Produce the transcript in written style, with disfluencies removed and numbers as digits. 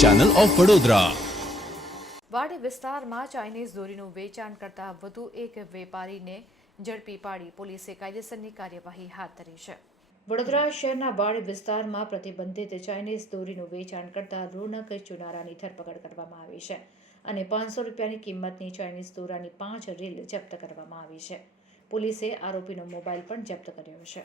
Channel of Vadodara. વાડી વિસ્તારમાં Chinese દોરીનું વેચાણ કરતા વધુ એક વેપારીને ઝડપી પાડી પોલીસે કાયદેસરની કાર્યવાહી હાથ ધરી છે। વડોદરા શહેરના વાડી વિસ્તારમાં પ્રતિબંધિત ચાઇનીઝ દોરીનું વેચાણ કરતા રોનક ચુનારાની ધરપકડ કરવામાં આવી છે અને 500 રૂપિયાની કિંમતની ચાઇનીઝ દોરાની 5 રીલ જપ્ત કરવામાં આવી છે। પોલીસે આરોપીનો મોબાઈલ પણ જપ્ત કર્યો છે।